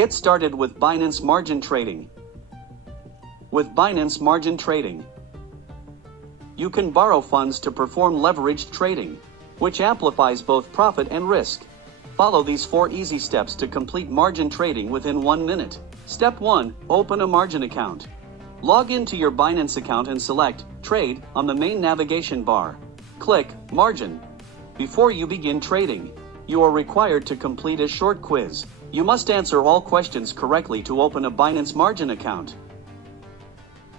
Get started with Binance Margine Trading. With Binance Margine Trading, you can borrow funds to perform leveraged trading, which amplifies both profit and risk. Follow these 4 easy steps to complete margin trading within 1 minute. Step 1. Open a margin account. Log into your Binance account and select Trade on the main navigation bar. Click Margin. Before you begin trading, you are required to complete a short quiz. You must answer all questions correctly to open a Binance Margine account.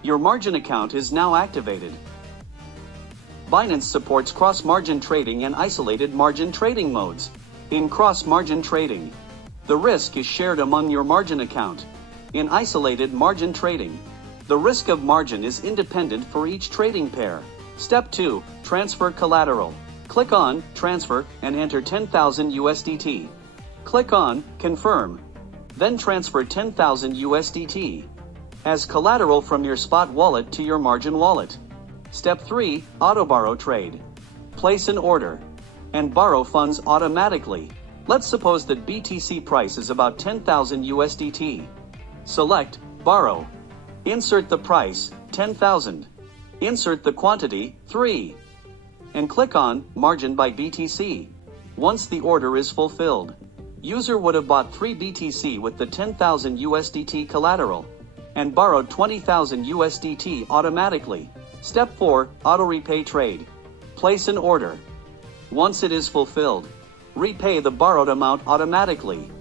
Your margin account is now activated. Binance supports cross-margin trading and isolated margin trading modes. In cross-margin trading, the risk is shared among your margin account. In isolated margin trading, the risk of margin is independent for each trading pair. Step 2. Transfer collateral. Click on Transfer and enter 10,000 USDT. Click on Confirm. Then transfer 10,000 USDT as collateral from your spot wallet to your margin wallet. Step 3. Auto borrow trade. Place an order and borrow funds automatically. Let's suppose that BTC price is about 10,000 USDT. Select Borrow. Insert the price, 10,000. Insert the quantity, 3. And click on Margin by BTC. Once the order is fulfilled, user would have bought 3 BTC with the 10,000 USDT collateral and borrowed 20,000 USDT automatically. Step 4. Auto repay trade. Place an order. Once it is fulfilled, repay the borrowed amount automatically.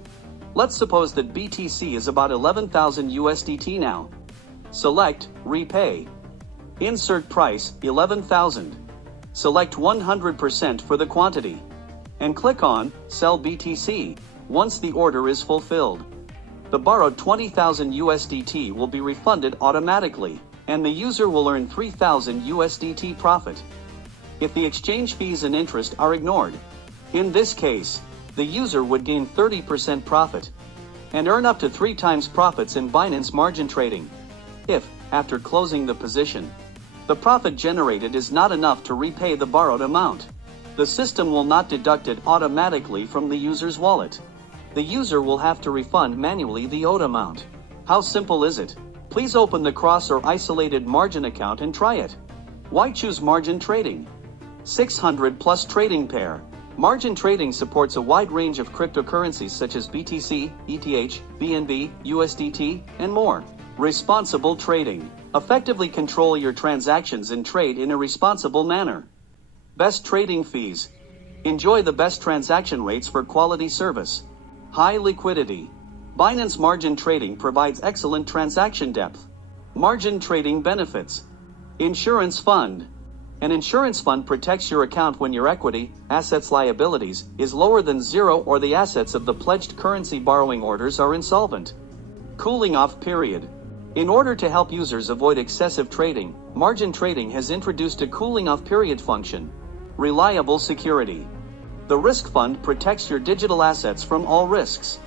Let's suppose that BTC is about 11,000 USDT now. Select Repay. Insert price, 11,000. Select 100% for the quantity. And click on Sell BTC. Once the order is fulfilled, the borrowed 20,000 USDT will be refunded automatically, and the user will earn 3,000 USDT profit if the exchange fees and interest are ignored. In this case, the user would gain 30% profit and earn up to 3 times profits in Binance Margine Trading. If, after closing the position, the profit generated is not enough to repay the borrowed amount, the system will not deduct it automatically from the user's wallet. The user will have to refund manually the owed amount. How simple is it? Please open the cross or isolated margin account and try it. Why choose margin trading? 600 plus trading pair. Margin trading supports a wide range of cryptocurrencies such as BTC, ETH, BNB, USDT, and more. Responsible trading. Effectively control your transactions and trade in a responsible manner. Best trading fees. Enjoy the best transaction rates for quality service. High liquidity. Binance Margine Trading provides excellent transaction depth. Margin trading benefits. Insurance fund. An insurance fund protects your account when your equity, assets liabilities, is lower than 0 or the assets of the pledged currency borrowing orders are insolvent. Cooling off period. In order to help users avoid excessive trading, Margin Trading has introduced a cooling off period function. Reliable security. The risk fund protects your digital assets from all risks.